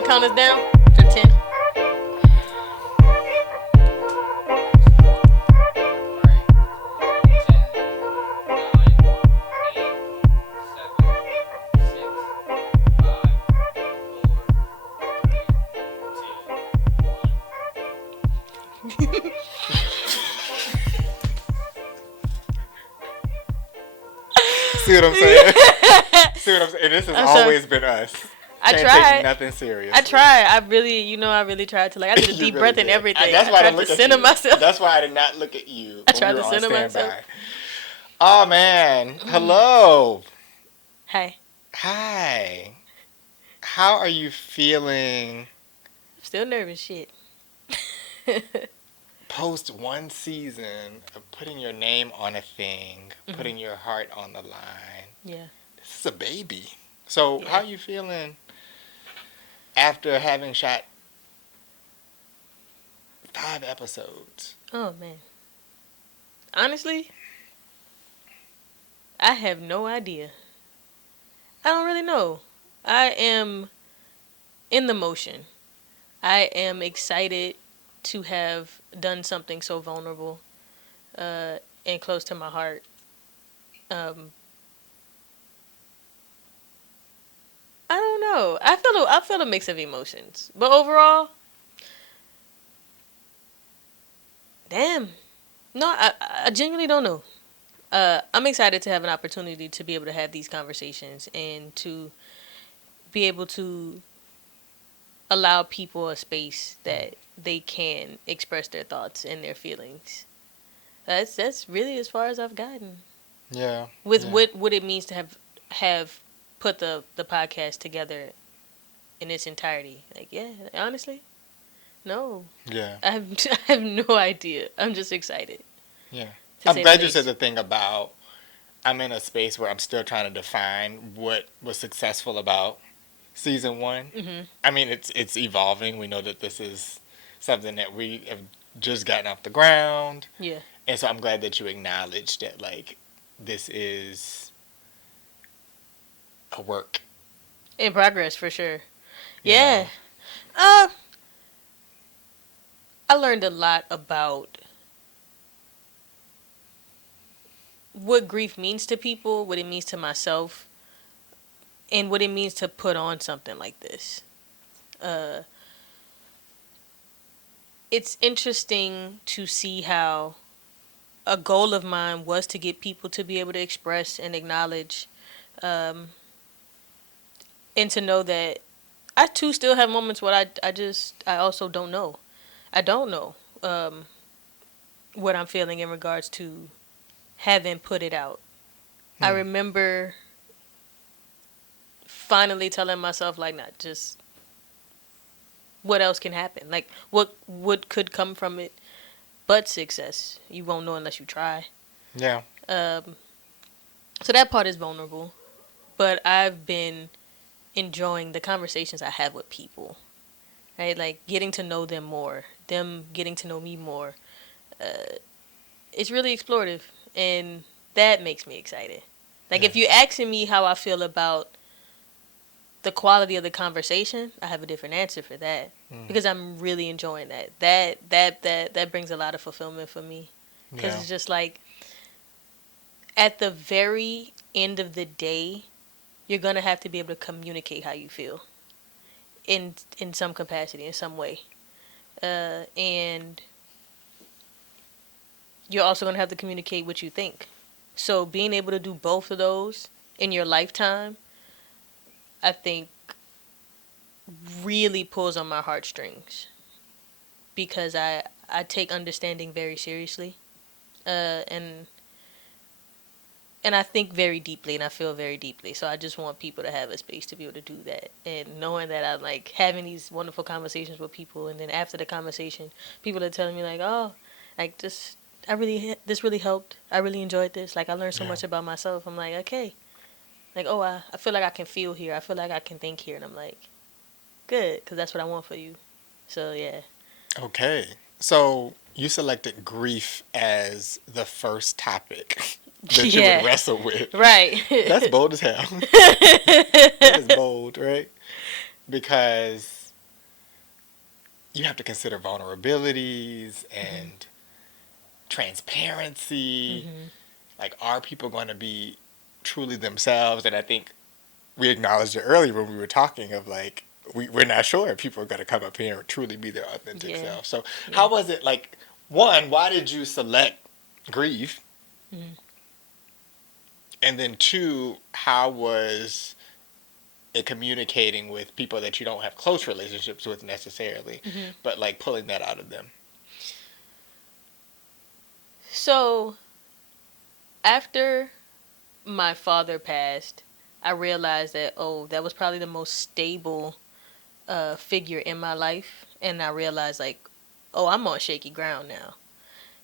gonna count us down from 10? See what I'm saying? See what I'm saying? This has I'm sorry. always been us. I Can't tried. take nothing serious. I tried. I really tried to, like, I did a You deep really breath and did. everything. That's why I tried didn't look to at center you. myself. That's why I did not look at you I when tried we to were on center myself. standby. Oh, man. Hello. Hey, Hi. How are you feeling I'm still nervous. Shit. post one season of putting your name on a thing, putting your heart on the line? Yeah. This is a baby. So, Yeah. how are you feeling after having shot 5 episodes? Oh man. Honestly, I have no idea. I don't really know. I am in the motion. I am excited to have done something so vulnerable and close to my heart. Um, I don't know. I feel a mix of emotions, but overall, damn. No, I genuinely don't know. I'm excited to have an opportunity to be able to have these conversations and to be able to allow people a space that they can express their thoughts and their feelings. That's really as far as I've gotten Yeah. with yeah. what it means to have put the podcast together in its entirety. Like, yeah, honestly, no, Yeah. I have no idea. I'm just excited. Yeah. To I'm say glad the you said least. the thing about I'm in a space where I'm still trying to define what was successful about season 1. Mm-hmm. I mean, it's evolving. We know that this is something that we have just gotten off the ground. Yeah. And so I'm glad that you acknowledged that, like, this is a work. In progress, for sure. you Yeah. know? I learned a lot about what grief means to people, what it means to myself, and what it means to put on something like this. It's interesting to see how a goal of mine was to get people to be able to express and acknowledge, and to know that I too still have moments where I also don't know. I don't know what I'm feeling in regards to having put it out. I remember finally telling myself, like, not just what else can happen, like what could come from it, but success. You won't know unless you try. Yeah. So that part is vulnerable, but I've been enjoying the conversations I have with people, right? Like getting to know them more, them getting to know me more. It's really explorative, and that makes me excited. Like if you asking me how I feel about the quality of the conversation, I have a different answer for that because I'm really enjoying that. That brings a lot of fulfillment for me because Yeah. it's just like at the very end of the day, you're gonna have to be able to communicate how you feel in some capacity, in some way, and you're also gonna have to communicate what you think. So being able to do both of those in your lifetime, I think, really pulls on my heartstrings because I take understanding very seriously, and I think very deeply and I feel very deeply. So I just want people to have a space to be able to do that, and knowing that I'm like having these wonderful conversations with people, and then after the conversation, people are telling me like, oh, like this really helped. I really enjoyed this. Like I learned so much about myself. I'm like, okay, like oh, I feel like I can feel here. I feel like I can think here, and I'm like, good, because that's what I want for you. So yeah. Okay. So you selected grief as the first topic that you Yeah. would wrestle with. Right. That's bold as hell. That is bold, right? Because you have to consider vulnerabilities and transparency. Mm-hmm. Like, are people going to be truly themselves? And I think we acknowledged it earlier when we were talking of like, we're not sure if people are going to come up here and truly be their authentic Yeah. self. So, Yeah. how was it like? One, why did you select grief? Mm-hmm. And then two, how was it communicating with people that you don't have close relationships with necessarily, Mm-hmm. but like pulling that out of them? So after my father passed, I realized that, oh, that was probably the most stable figure in my life, and I realized like, oh, I'm on shaky ground now,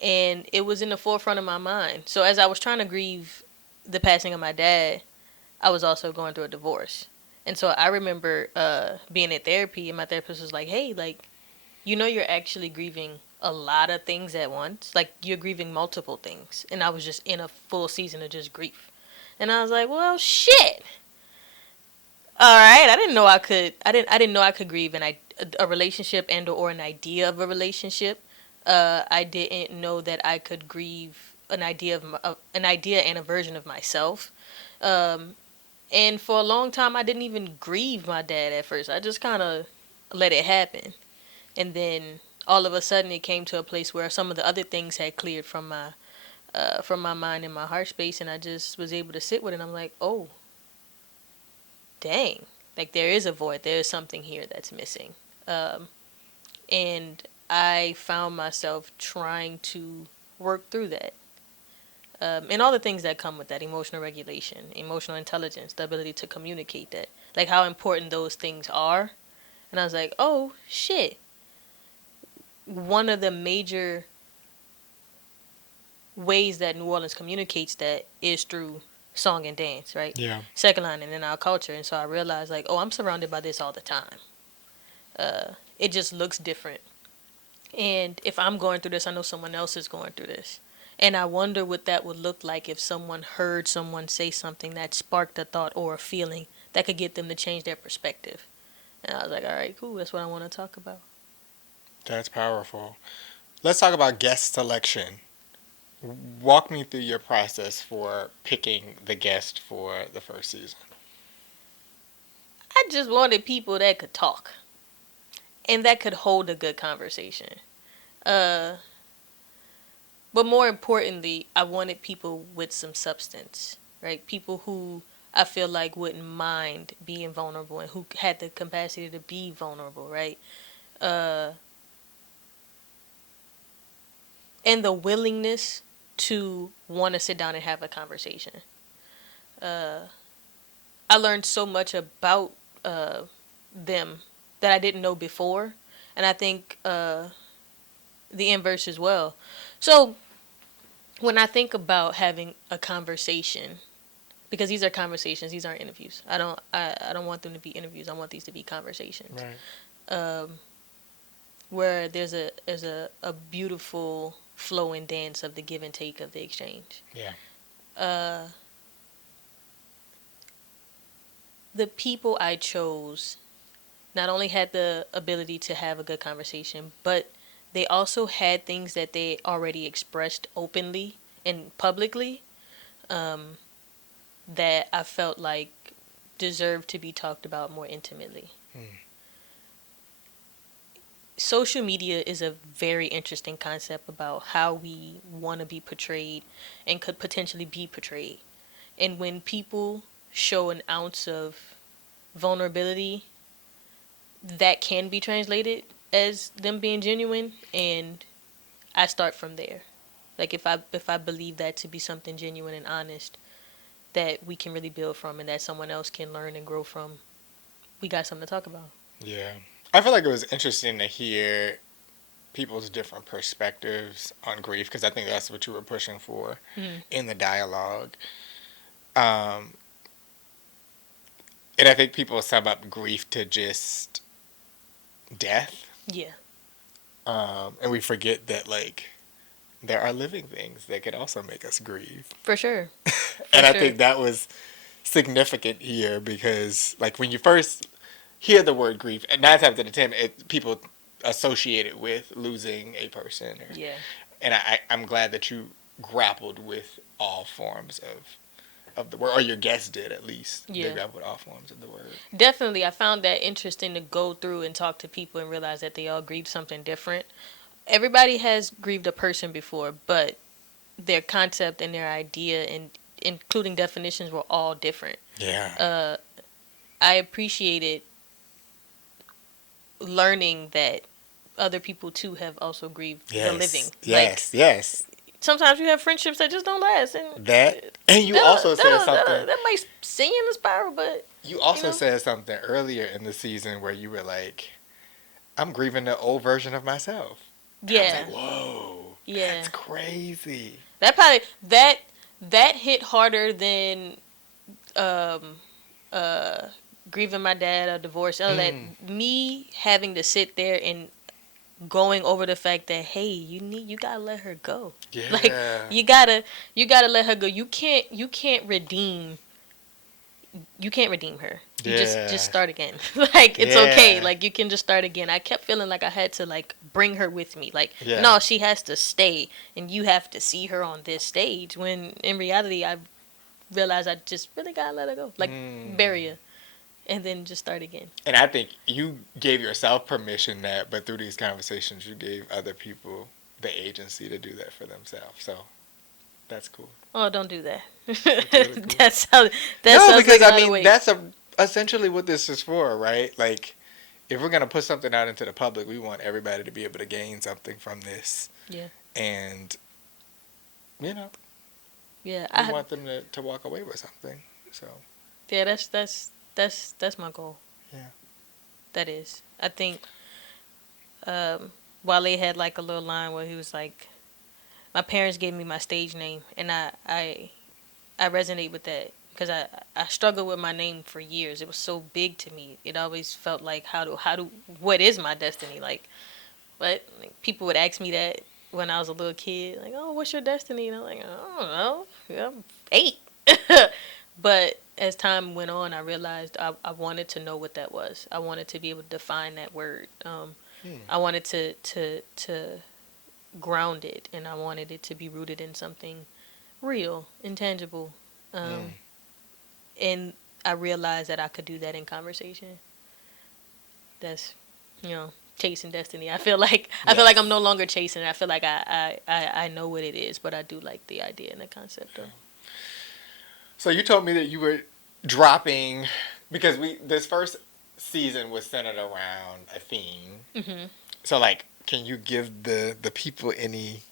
and it was in the forefront of my mind. So as I was trying to grieve the passing of my dad, I was also going through a divorce, and so I remember being in therapy, and my therapist was like, hey, like, you know, you're actually grieving a lot of things at once. Like, you're grieving multiple things. And I was just in a full season of just grief. And I was like, well, shit. All right, I didn't know I could. I didn't know I could grieve a relationship and or an idea of a relationship. I didn't know that I could grieve an idea and a version of myself. Um, and for a long time, I didn't even grieve my dad at first. I just kind of let it happen. And then all of a sudden it came to a place where some of the other things had cleared from my mind and my heart space, and I just was able to sit with it. And I'm like, oh, dang, like there is a void, there is something here that's missing. um, and I found myself trying to work through that, and all the things that come with that: emotional regulation, emotional intelligence, the ability to communicate that, like how important those things are. And I was like, oh shit, one of the major ways that New Orleans communicates that is through song and dance, right? Yeah. Second line and in our culture. And so I realized, like, oh, I'm surrounded by this all the time. It just looks different. And if I'm going through this, I know someone else is going through this. And I wonder what that would look like if someone heard someone say something that sparked a thought or a feeling that could get them to change their perspective. And I was like, all right, cool. That's what I want to talk about. That's powerful. Let's talk about guest selection. Walk me through your process for picking the guest for the first season. I just wanted people that could talk and that could hold a good conversation. Uh, But more importantly, I wanted people with some substance, right? People who I feel like wouldn't mind being vulnerable and who had the capacity to be vulnerable, right? Uh, and the willingness to want to sit down and have a conversation. Uh, I learned so much about them that I didn't know before, and I think the inverse as well. So when I think about having a conversation, because these are conversations, these aren't interviews. I don't want them to be interviews. I want these to be conversations. Right. Um, where there's a beautiful flow and dance of the give and take of the exchange. Yeah. Uh, the people I chose not only had the ability to have a good conversation, but they also had things that they already expressed openly and publicly, um, that I felt like deserved to be talked about more intimately. Hmm. Social media is a very interesting concept about how we want to be portrayed and could potentially be portrayed. And when people show an ounce of vulnerability, that can be translated as them being genuine, and I start from there. Like if I believe that to be something genuine and honest that we can really build from and that someone else can learn and grow from, we got something to talk about. Yeah. I feel like it was interesting to hear people's different perspectives on grief because I think that's what you were pushing for Mm-hmm. in the dialogue. Um, and I think people sum up grief to just death. Yeah, And we forget that, like, there are living things that could also make us grieve. for sure. And I Sure. think that was significant here because, like, when you first hear the word grief, and 9 times out of 10, people associated with losing a person. Yeah. And I'm glad that you grappled with all forms of the word, or your guests did at least. They Yeah. grappled with all forms of the word. Definitely, I found that interesting to go through and talk to people and realize that they all grieved something different. Everybody has grieved a person before, but their concept and their idea and including definitions were all different. Yeah. I appreciated learning that other people too have also grieved the living. Yes. Yes. Sometimes you have friendships that just don't last, and That. And you also said something. that might send you in the spiral, but You also know? said something earlier in the season where you were like, "I'm grieving the old version of myself." And I was yeah, like, "Whoa, yeah. that's crazy." That probably that hit harder than um grieving my dad or divorce. All that, me having to sit there and going over the fact that, hey, you gotta let her go. Yeah. Like you gotta let her go. You can't redeem her. You just start again. Like it's okay. Yeah. Like you can just start again. I kept feeling like I had to like bring her with me. Like Yeah. no, she has to stay and you have to see her on this stage, when in reality I realized I just really gotta let her go. Like bury her and then just start again. And I think you gave yourself permission that, but through these conversations, you gave other people the agency to do that for themselves. So that's cool. Oh, don't do that. really cool. That's how. No, because I mean that's essentially what this is for, right? Like, if we're gonna put something out into the public, we want everybody to be able to gain something from this. Yeah. And Yeah. we want them to walk away with something. So. Yeah, that's my goal. Yeah. That is. I think Wale had like a little line where he was like, my parents gave me my stage name, and I resonate with that because I struggled with my name for years. It was so big to me. It always felt like what is my destiny? Like, but like, people would ask me that when I was a little kid, like, oh, what's your destiny? And I'm like, I don't know. Yeah, I'm 8. But as time went on, I realized I wanted to know what that was. I wanted to be able to define that word. I wanted to ground it, and I wanted it to be rooted in something real, intangible. And I realized that I could do that in conversation. That's, chasing destiny. I feel like I'm no longer chasing it. I feel like I know what it is, but I do like the idea and the concept of. So you told me that you were dropping, because this first season was centered around a theme. Mm-hmm. So like, can you give the people any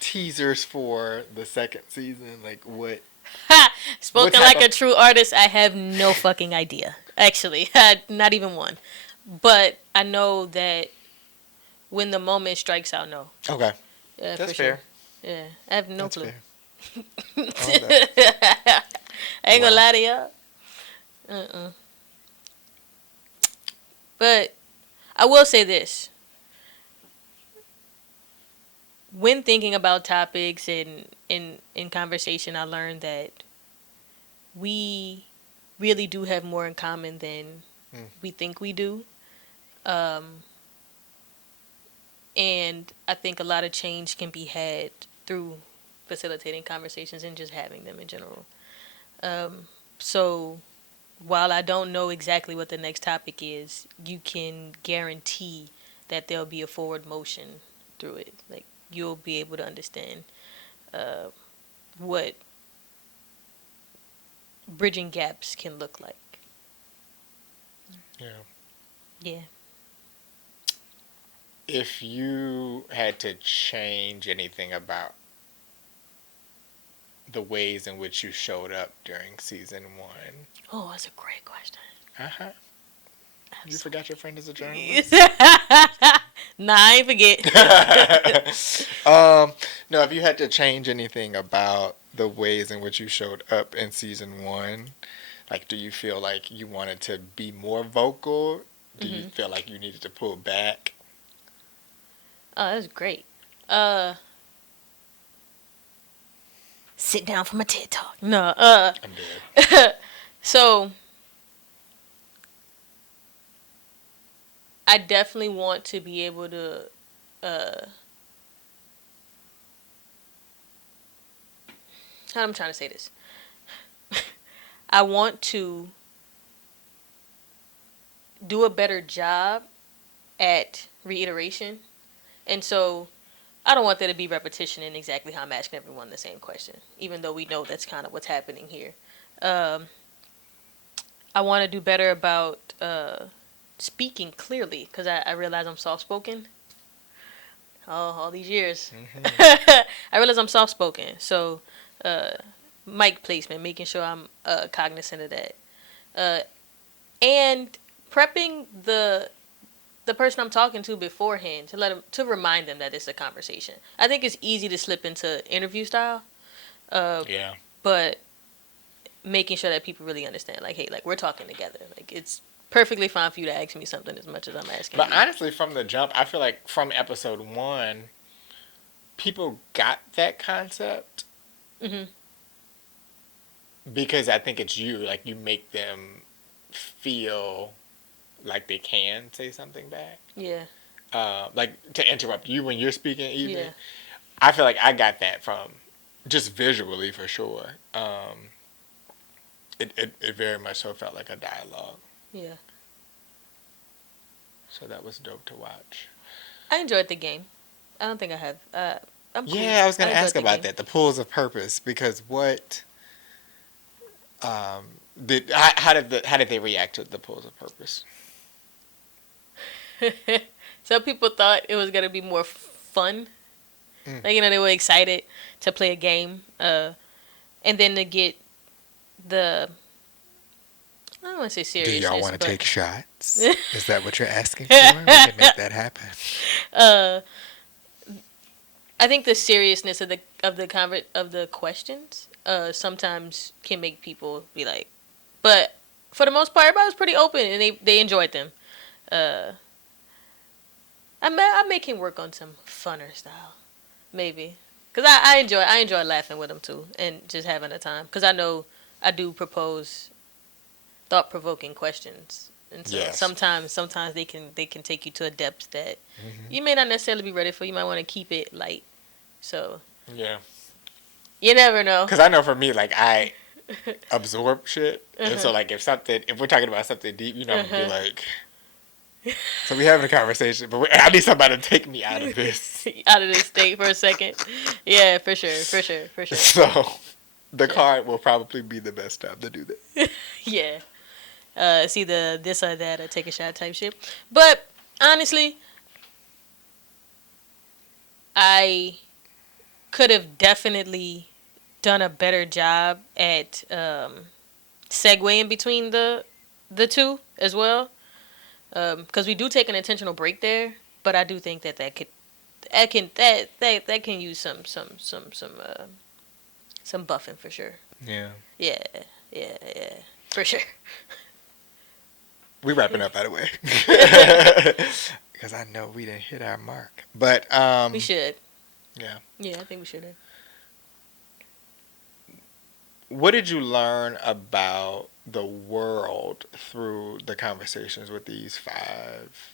teasers for the second season? Like what? Spoken like a true artist, I have no fucking idea. Actually, not even one. But I know that when the moment strikes, I'll know. Okay. Yeah, that's for fair. Sure. Yeah, I have no clue. Fair. I ain't gonna lie to y'all. But I will say this. When thinking about topics and in conversation, I learned that we really do have more in common than we think we do. And I think a lot of change can be had through facilitating conversations and just having them in general. So while I don't know exactly what the next topic is, you can guarantee that there'll be a forward motion through it. Like, you'll be able to understand what bridging gaps can look like. Yeah. Yeah. If you had to change anything about the ways in which you showed up during season 1. Oh, that's a great question. Uh-huh. You forgot your friend is a journalist? Nah, I ain't forget. No, if you had to change anything about the ways in which you showed up in season 1, like, do you feel like you wanted to be more vocal? Do you feel like you needed to pull back? Oh, that's great. Sit down for my TED Talk. No, I'm dead. So, I definitely want to be able to. How I'm trying to say this. I want to do a better job at reiteration, and so I don't want there to be repetition in exactly how I'm asking everyone the same question, even though we know that's kind of what's happening here. Um, I want to do better about speaking clearly because I realize I'm soft spoken. All these years, I realize I'm soft spoken. So, uh, mic placement, making sure I'm cognizant of that, uh, and prepping the person I'm talking to beforehand to let them to remind them that it's a conversation. I think it's easy to slip into interview style, Yeah. but making sure that people really understand, like, hey, like we're talking together. Like it's perfectly fine for you to ask me something as much as I'm asking But you. honestly, from the jump, I feel like from episode 1, people got that concept Hmm. because I think it's you. Like, you make them feel like they can say something back. Yeah, Like, to interrupt you when you're speaking, even. yeah, I feel like I got that from just visually for sure. It very much so felt like a dialogue. yeah. So that was dope to watch. I enjoyed the game. I don't think I have. I'm cool. Yeah, I was I gonna enjoyed ask the about game. that, the pools of purpose, because what how did they react to the pools of purpose? Some people thought it was gonna be more fun. Mm. Like they were excited to play a game, and then to get the I don't want to say Do y'all seriousness, want to but take shots? Is that what you're asking for? We can make that happen. uh, I think the seriousness of the questions sometimes can make people be like, but for the most part, everybody was pretty open and they enjoyed them. Uh, I'm making work on some funner style, maybe, because I enjoy laughing with them too and just having a time because I know I do propose thought provoking questions. And so Yes. sometimes they can take you to a depth that you may not necessarily be ready for. You might want to keep it light. So Yeah. you never know. Because I know for me, like, I absorb shit, and so Uh-huh. like if we're talking about something deep, I'm gonna be Uh-huh. like, so we having a conversation, but I need somebody to take me out of this. Out of this state for a second. Yeah, for sure, for sure, for sure. So the Yeah. card will probably be the best time to do that. Yeah. It's either this or that or take a shot type shit. But honestly, I could have definitely done a better job at segueing between the two as well. Because we do take an intentional break there, but I do think that can use some buffing for sure. Yeah. Yeah, yeah, for sure. We wrapping up, by the way, because I know we didn't hit our mark. But We should. yeah. Yeah, I think we should have. What did you learn about the world through the conversations with these 5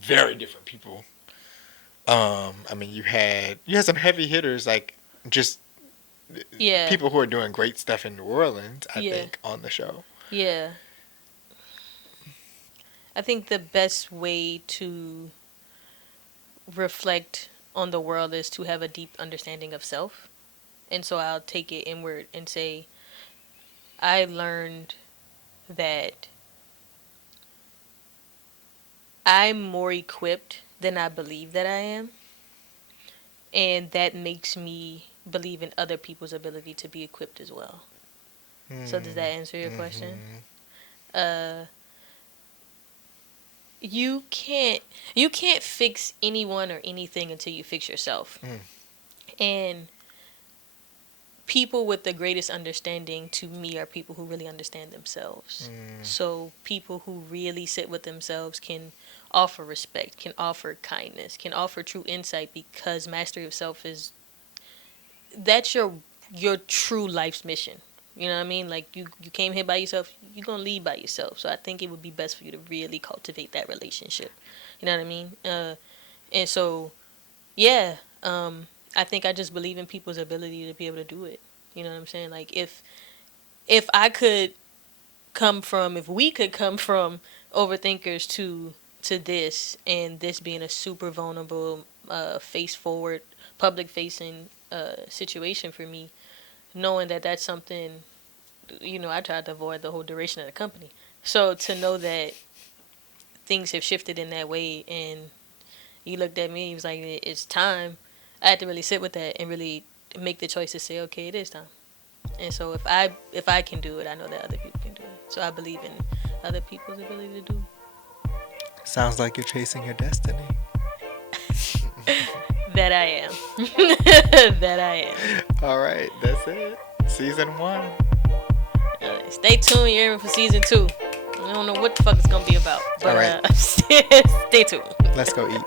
very different people? I mean, you had some heavy hitters, like just Yeah, people who are doing great stuff in New Orleans, I yeah, think, on the show. yeah. I think the best way to reflect on the world is to have a deep understanding of self. And so I'll take it inward and say, I learned that I'm more equipped than I believe that I am. And that makes me believe in other people's ability to be equipped as well. So does that answer your question? Mm-hmm. Uh, you can't fix anyone or anything until you fix yourself. Mm. And people with the greatest understanding to me are people who really understand themselves. Mm. So people who really sit with themselves can offer respect, can offer kindness, can offer true insight because mastery of self is that's your true life's mission. You know what I mean? Like you came here by yourself, you're gonna leave by yourself. So I think it would be best for you to really cultivate that relationship. You know what I mean? And so yeah, I think I just believe in people's ability to be able to do it. You know what I'm saying? Like if I could come from, if we could come from overthinkers to this, and this being a super vulnerable, face forward, public facing situation for me, knowing that that's something, I tried to avoid the whole duration of the company. So to know that things have shifted in that way, and he looked at me, he was like, "It's time." I had to really sit with that and really make the choice to say, "Okay, it is time." And so if I can do it, I know that other people can do it. So I believe in other people's ability to do. Sounds like you're chasing your destiny. That I am. That I am. All right, that's it. Season 1. Stay tuned. You're in for season 2. I don't know what the fuck it's gonna be about, but All right. stay tuned. Let's go eat.